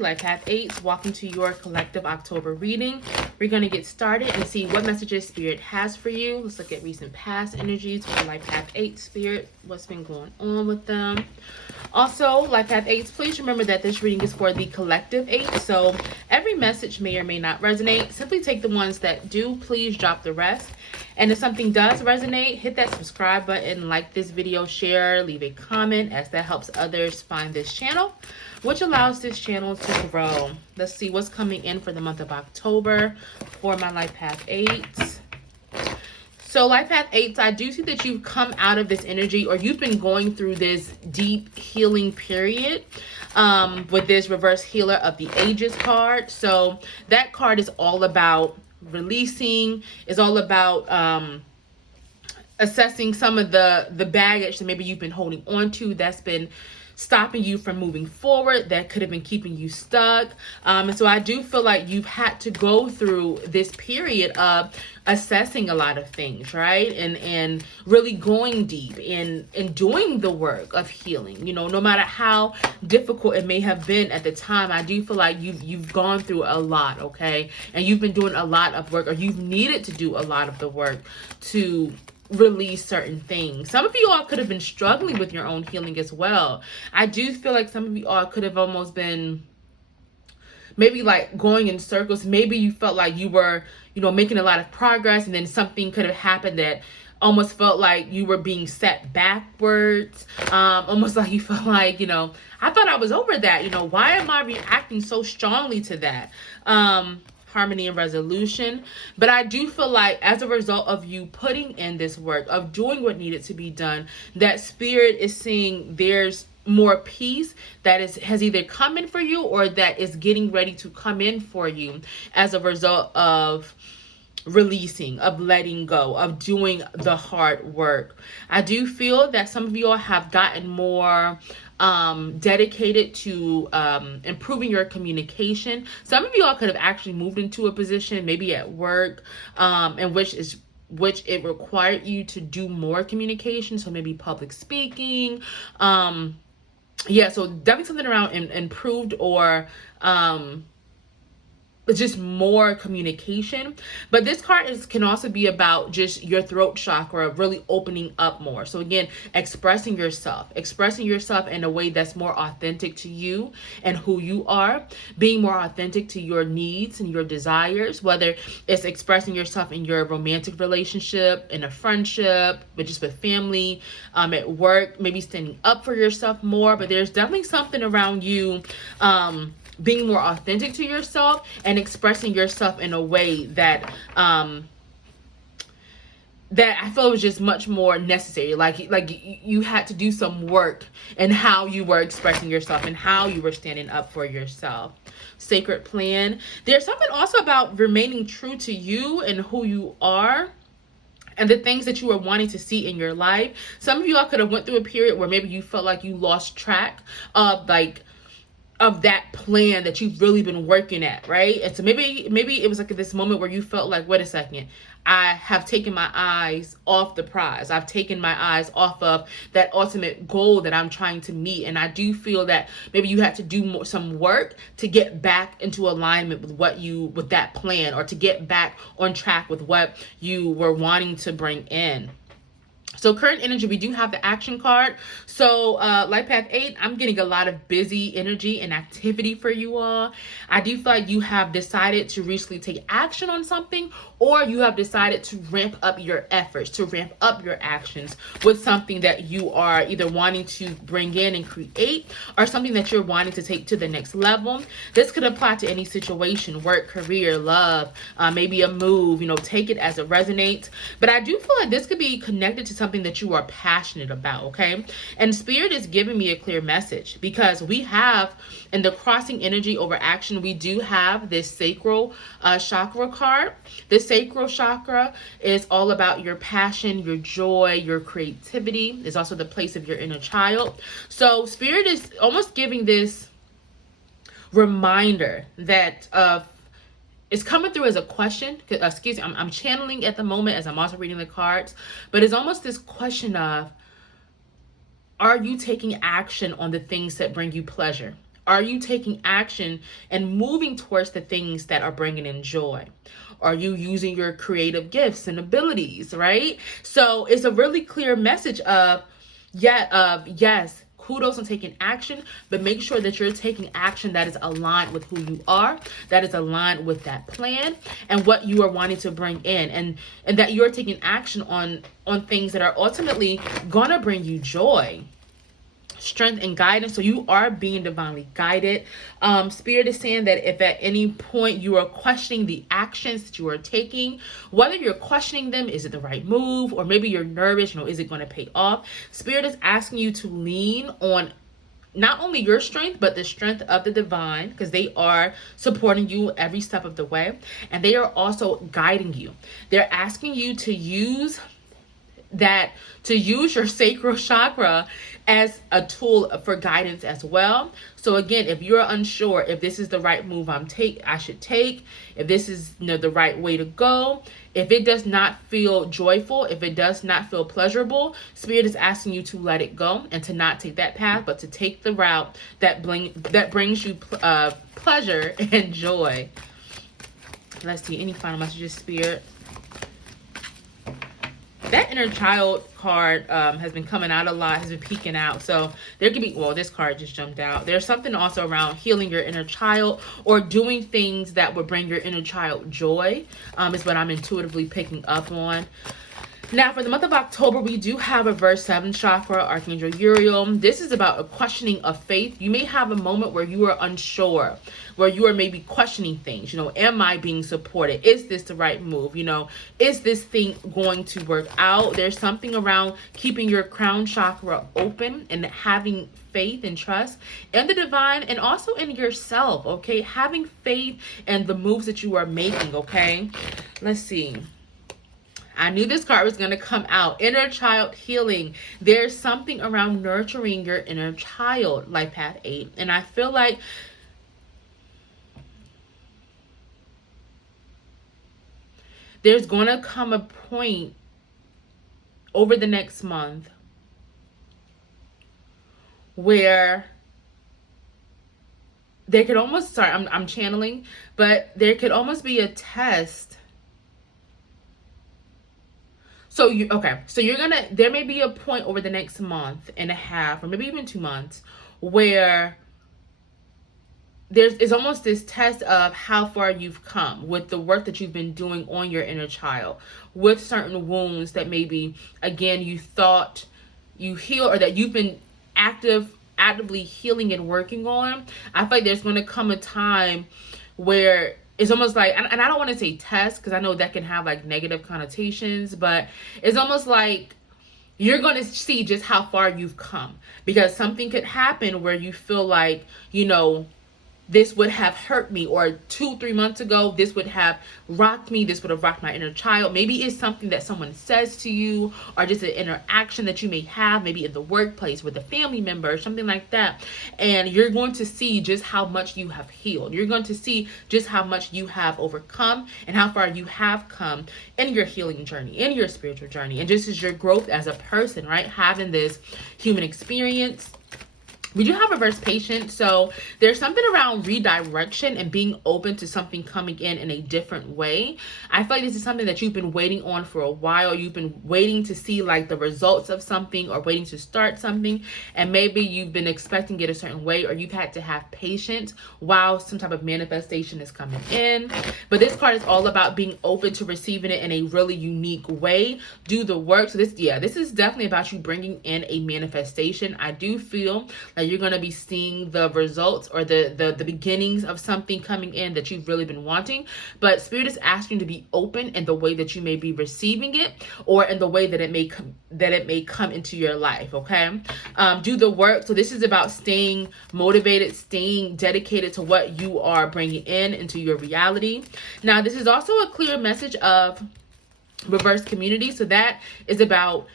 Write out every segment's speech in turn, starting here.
Life Path 8, walking to your collective October reading. We're going to get started and see what messages Spirit has for you. Let's look at recent past energies for Life Path 8 Spirit, what's been going on with them. Also, Life Path 8s, please remember that this reading is for the collective 8, so every message may or may not resonate. Simply take the ones that do, please drop the rest. And if something does resonate, hit that subscribe button, like this video, share, leave a comment, as that helps others find this channel, which allows this channel to grow. Let's see what's coming in for the month of October for my Life Path 8s. So Life Path 8s, I do see that you've come out of this energy, or you've been going through this deep healing period with this reverse healer of the Ages card. So that card is all about releasing, is all about assessing some of the baggage that maybe you've been holding on to that's been stopping you from moving forward, that could have been keeping you stuck. And so I do feel like you've had to go through this period of assessing a lot of things, right? And really going deep and doing the work of healing, you know, no matter how difficult it may have been at the time. I do feel like you've gone through a lot, okay? And you've been doing a lot of work, or you've needed to do a lot of the work to release certain things. Some of you all could have been struggling with your own healing as well. I do feel like some of you all could have almost been maybe like going in circles. Maybe you felt like you were, you know, making a lot of progress, and then something could have happened that almost felt like you were being set backwards. Almost like you felt like, you know, I thought I was over that. You know, why am I reacting so strongly to that? Harmony and resolution. But I do feel like as a result of you putting in this work, of doing what needed to be done, that Spirit is seeing there's more peace that has either come in for you, or that is getting ready to come in for you as a result of releasing, of letting go, of doing the hard work. I do feel that some of you all have gotten more dedicated to improving your communication. Some of you all could have actually moved into a position, maybe at work, in which it required you to do more communication. So maybe public speaking. Yeah, so definitely something around improved, or just more communication. But this card can also be about just your throat chakra really opening up more. So again, expressing yourself in a way that's more authentic to you and who you are, being more authentic to your needs and your desires, whether it's expressing yourself in your romantic relationship, in a friendship, but just with family, at work, maybe standing up for yourself more. But there's definitely something around you being more authentic to yourself and expressing yourself in a way that that I feel was just much more necessary. Like you had to do some work in how you were expressing yourself and how you were standing up for yourself. Sacred plan. There's something also about remaining true to you and who you are, and the things that you were wanting to see in your life. Some of you all could have went through a period where maybe you felt like you lost track of that plan that you've really been working at, right? And so maybe it was like at this moment where you felt like, wait a second, I have taken my eyes off the prize. I've taken my eyes off of that ultimate goal that I'm trying to meet. And I do feel that maybe you had to do some work to get back into alignment with that plan, or to get back on track with what you were wanting to bring in. So current energy, we do have the action card. So Life Path 8, I'm getting a lot of busy energy and activity for you all. I do feel like you have decided to recently take action on something, or you have decided to ramp up your efforts, to ramp up your actions with something that you are either wanting to bring in and create, or something that you're wanting to take to the next level. This could apply to any situation: work, career, love, maybe a move, you know, take it as it resonates. But I do feel like this could be connected to something that you are passionate about, okay? And Spirit is giving me a clear message, because we have, in the crossing energy over action, we do have this sacral chakra card. This sacral chakra is all about your passion, your joy, your creativity. It's also the place of your inner child. So Spirit is almost giving this reminder that it's coming through as a question. Excuse me, I'm channeling at the moment as I'm also reading the cards, but it's almost this question of, are you taking action on the things that bring you pleasure? Are you taking action and moving towards the things that are bringing in joy? Are you using your creative gifts and abilities, right? So it's a really clear message of, yes, kudos on taking action, but make sure that you're taking action that is aligned with who you are, that is aligned with that plan and what you are wanting to bring in, and that you're taking action on things that are ultimately gonna bring you joy, strength, and guidance. So you are being divinely guided. Spirit is saying that if at any point you are questioning the actions that you are taking, whether you're questioning them, is it the right move, or maybe you're nervous, is it going to pay off? Spirit is asking you to lean on not only your strength, but the strength of the divine, because they are supporting you every step of the way, and they are also guiding you. They're asking you to use your sacral chakra as a tool for guidance as well. So again, if you're unsure if this is the right move I should take, if this is the right way to go, if it does not feel joyful, if it does not feel pleasurable, Spirit is asking you to let it go and to not take that path, but to take the route that brings you pleasure and joy. Let's see, any final messages, Spirit? That inner child card has been coming out a lot, has been peeking out. So there could be, this card just jumped out. There's something also around healing your inner child or doing things that would bring your inner child joy, is what I'm intuitively picking up on. Now, for the month of October, we do have a verse 7 chakra, Archangel Uriel. This is about a questioning of faith. You may have a moment where you are unsure, where you are maybe questioning things. Am I being supported? Is this the right move? Is this thing going to work out? There's something around keeping your crown chakra open and having faith and trust in the divine and also in yourself, okay? Having faith in the moves that you are making, okay? Let's see. I knew this card was going to come out. Inner child healing. There's something around nurturing your inner child, Life Path 8. And I feel like there's going to come a point over the next month where there could almost, I'm channeling, but there could almost be a test. So there may be a point over the next month and a half, or maybe even 2 months, where it's almost this test of how far you've come with the work that you've been doing on your inner child, with certain wounds that maybe, again, you thought you healed, or that you've been actively healing and working on. I feel like there's going to come a time where it's almost like, and I don't want to say test, because I know that can have like negative connotations, but it's almost like you're going to see just how far you've come, because something could happen where you feel like, this would have hurt me, or 2-3 months ago, this would have rocked me. This would have rocked my inner child. Maybe it's something that someone says to you, or just an interaction that you may have, maybe in the workplace with a family member or something like that. And you're going to see just how much you have healed. You're going to see just how much you have overcome and how far you have come in your healing journey, in your spiritual journey, and just as your growth as a person, right? Having this human experience. We do have reverse patience, so there's something around redirection and being open to something coming in a different way. I feel like this is something that you've been waiting on for a while. You've been waiting to see like the results of something, or waiting to start something, and maybe you've been expecting it a certain way, or you've had to have patience while some type of manifestation is coming in. But this card is all about being open to receiving it in a really unique way. Do the work. So this is definitely about you bringing in a manifestation. I do feel you're going to be seeing the results, or the beginnings of something coming in that you've really been wanting. But Spirit is asking you to be open in the way that you may be receiving it, or in the way that it may come into your life. Okay, do the work. So this is about staying motivated, staying dedicated to what you are bringing into your reality. Now, this is also a clear message of reverse community. So that is about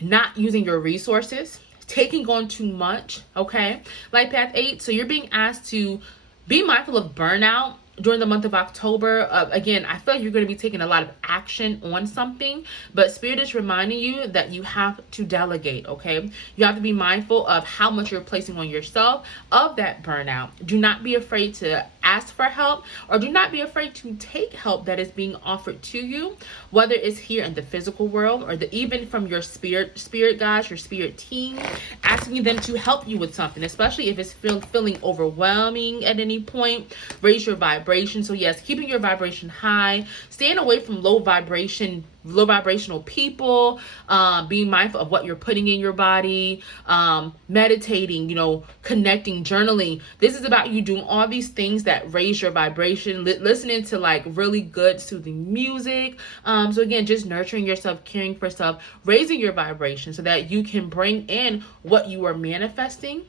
not using your resources, taking on too much, okay? Life Path 8, so you're being asked to be mindful of burnout during the month of October. Again, I feel like you're going to be taking a lot of action on something, but Spirit is reminding you that you have to delegate, okay? You have to be mindful of how much you're placing on yourself of that burnout. Do not be afraid to ask for help, or do not be afraid to take help that is being offered to you, whether it's here in the physical world or even from your spirit guides, your spirit team, asking them to help you with something, especially if it's feeling overwhelming at any point. Raise your vibration. So yes, keeping your vibration high, staying away from low vibrational people, being mindful of what you're putting in your body, meditating, connecting, journaling. This is about you doing all these things that raise your vibration, listening to like really good soothing music. So again, just nurturing yourself, caring for yourself, raising your vibration so that you can bring in what you are manifesting.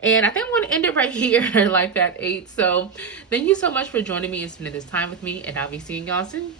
And I think I'm going to end it right here in Life Path 8. So thank you so much for joining me and spending this time with me. And I'll be seeing y'all soon.